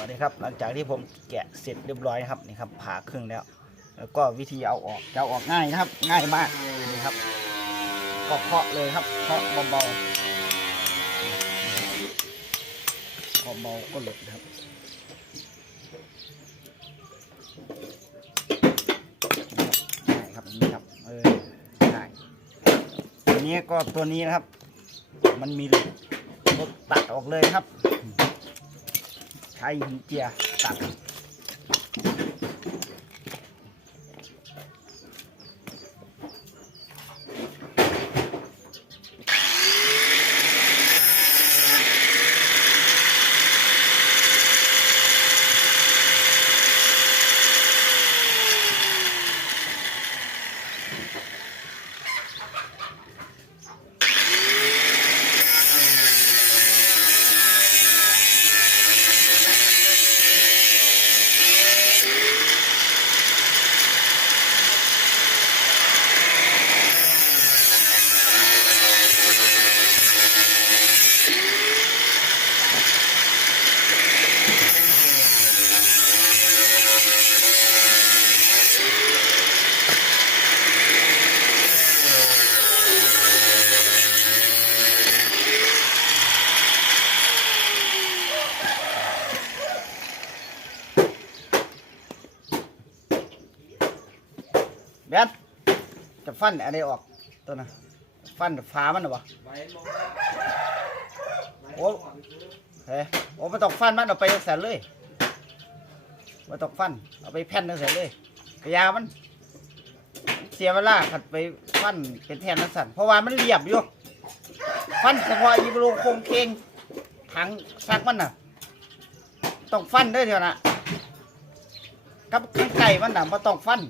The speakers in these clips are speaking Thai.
วัสดีครับ หลังจากที่ผมแกะเสร็จเรียบร้อยนะครับนี่ครับผ่าครึ่งแล้ว แล้วก็วิธีเอาออกจะเอาออกง่ายนะครับ ง่ายมากนี่ครับก็เคาะเลยครับเคาะเบาๆเคาะเบาก็หลุดนะครับง่ายครับนี้ครับ เออง่ายตัวนี้ก็ตัวนี้นะครับ มันมีเหล็กตัดออกเลยครับ ใช้หิน จะฟันอะไรออกตัวน่ะฟันฟ้ามันหรอวะโอ้เฮ้โอ้ไม่ต้องฟันมันเอาไปใส่เลยม่ต้องฟันเอาไปแผ่นใส่เลยกระยามัน เสียเวลาขัดไปฟันเป็นแผ่นนั่นสั่นเพราะว่ามันเรียบอยู่ฟันเฉพาะอีบลูโคงเคงถังซักมันน่ะต้องฟันด้วยเถอะนะกับข้างไก่มันน่ะม่ต้องฟัน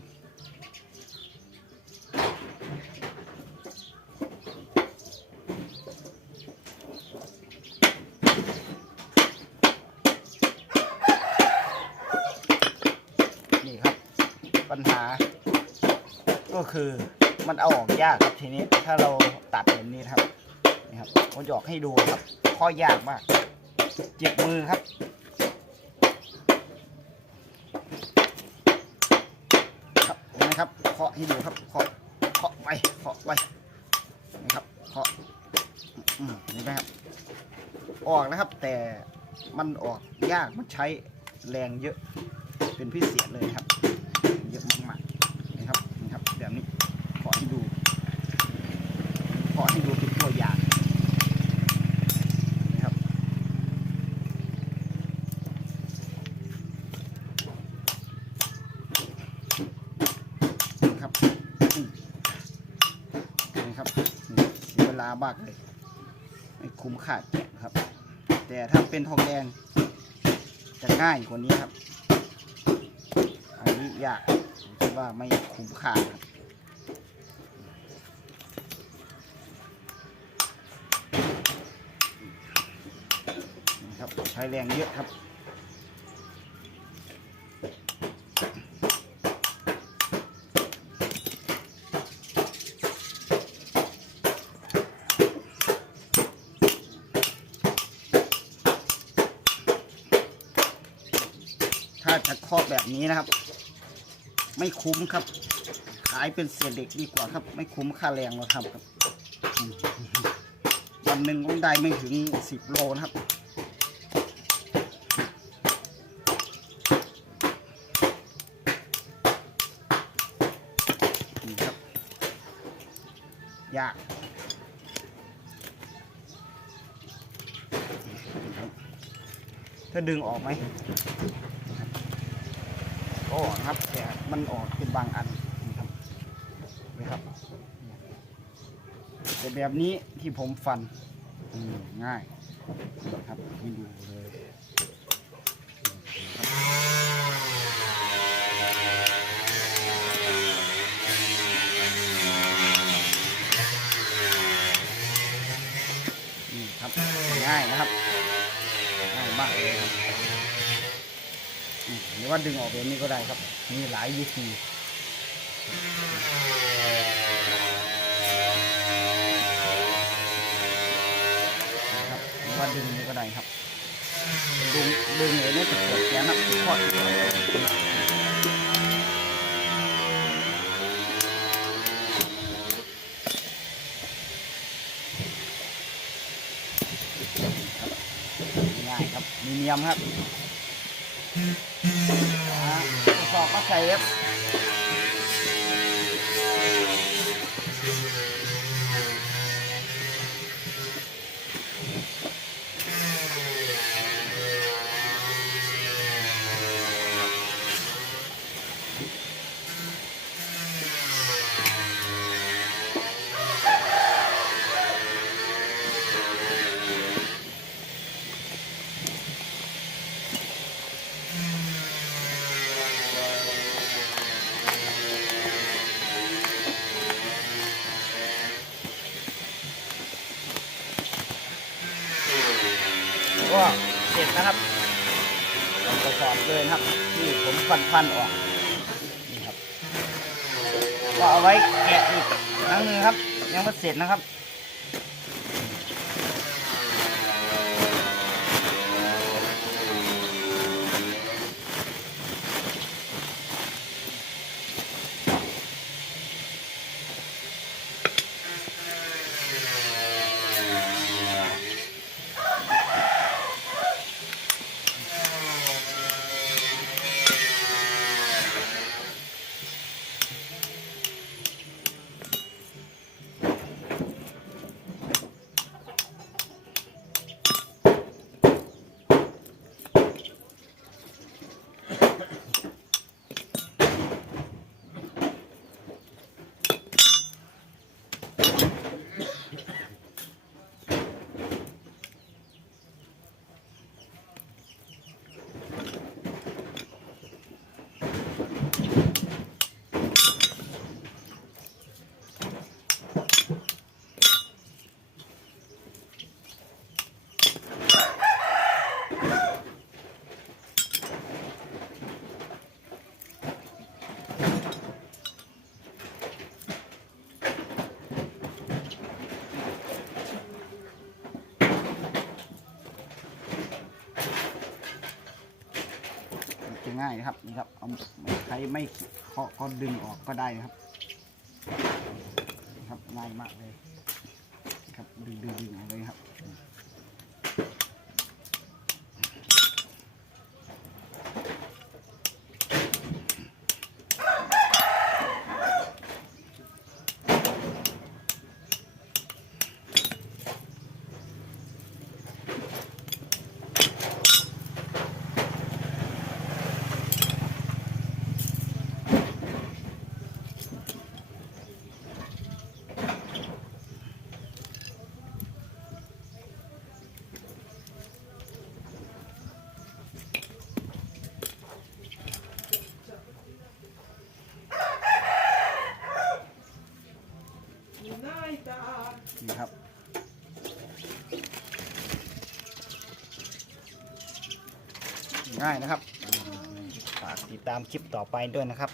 ครับ ปัญหา ก็คือมันเอาออกยากครับทีนี้ ถ้าเราตัดแบบนี้ครับนี่ครับผมจะออกให้ดูครับ ข้อยากมาก เจ็บมือครับครับเห็นไหมครับเคาะให้ดูครับเคาะเคาะไปเคาะไปนะครับเคาะอืมเห็นไหมครับ ออกนะครับ แต่มันออกยากมันใช้แรงเยอะเป็นพิเศษเลยครับ เยอะมากๆนะครับนี่ครับแบบนี้ขอให้ดู ขอให้ดูเป็นตัวอย่างนะครับนี่ครับอืมนี่ครับนี่เสียเวลา มากเลยไม่คุ้มค่าแกะนะครับ แต่ถ้าเป็นทองแดง จะง่ายกว่านี้ครับ อันนี้ยากผมคิดว่าไม่คุ้มค่าครับนี่ครับใช้แรงเยอะครับ ถ้าจะเคาะแบบนี้นะครับ ไม่คุ้มครับ ขายเป็นเศษเหล็กดีกว่าครับ ไม่คุ้มค่าแรงเราทำครับวันหนึ่งก็ได้ไม่ถึงสิบโลนะครับนี่ครับยากถ้าดึงออกไหม ก็ออกนะครับแต่มันออกเป็นบางอันนะครับนะครับแต่แบบนี้ที่ผมฟันง่ายนะครับให้ดูเลย ว่าดึงออกแบบนี้ก็ได้ครับ มีหลายวิธีนะครับว่าดึงนี้ก็ได้ครับ ดึงดึงเลยนี่ตะเกียบแกนะทอดง่ายครับ มีเนียมครับ อ่าสอบก็ใส่ครับ ก็เสร็จนะครับเราประกอบเลยนะครับที่ผมฟันฟันๆออกนี่ครับก็เอาไว้แกะอีกครั้งนึงครับ ยังไม่เสร็จนะครับ ง่ายนะครับนี่ครับเอาใช้ไม่เคาะก็ดึงออกก็ได้นะครับนะครับง่ายมากเลยนะครับดึงดึงดึงออกเลยครับ นี่ครับ ง่ายนะครับ ฝากติดตามคลิปต่อไปด้วยนะครับ